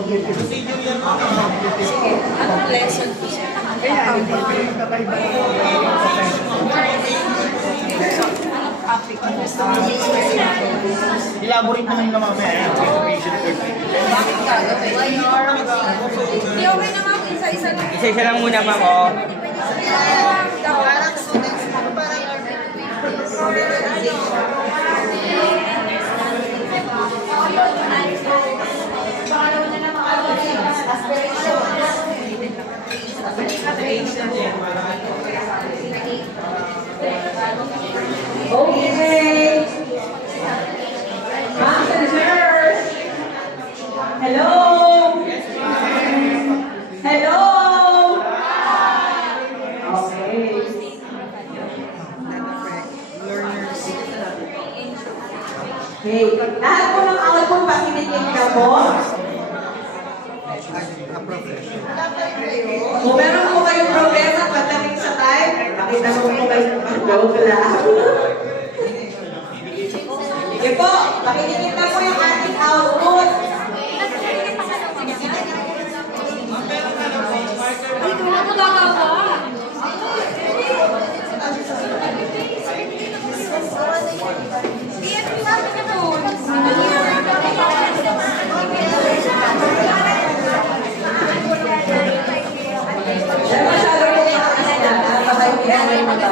Procedure yan. Sige, anong lesson po siya? Kaya, kakaiba Anong topic mo? Elaborate naman na mamaya. Patient Bakit gagawin? Hindi, okay na ma'am. Isa-isa lang. Isa-isa lang muna, ma'am. Oh. Parang students mo, parang Okay. Moms and sirs. Hello. Hello. Okay. Okay. Lahat po ng awal po pakinigin na po. Kung meron po kayong problema pagdating sa time, pakita mo po kayo ng pag-joke lang. Sige po, pakinigin na po yung ating output. Ay, wala ko gagawa. Yan masyado po makakasya na, napakaintindihan mo yung mga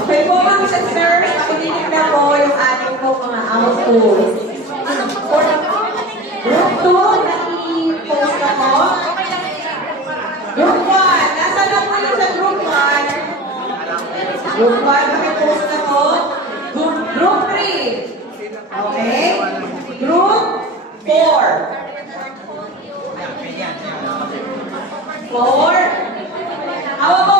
Okay po, ma'am and sirs, pakinig na po yung ating po mga output. Group 2, naki-post na po. Group 1, nasa na po yung sa group 1? Group 1, naki-post na po. Group 3. Okay? Group 4. 4. Awa po,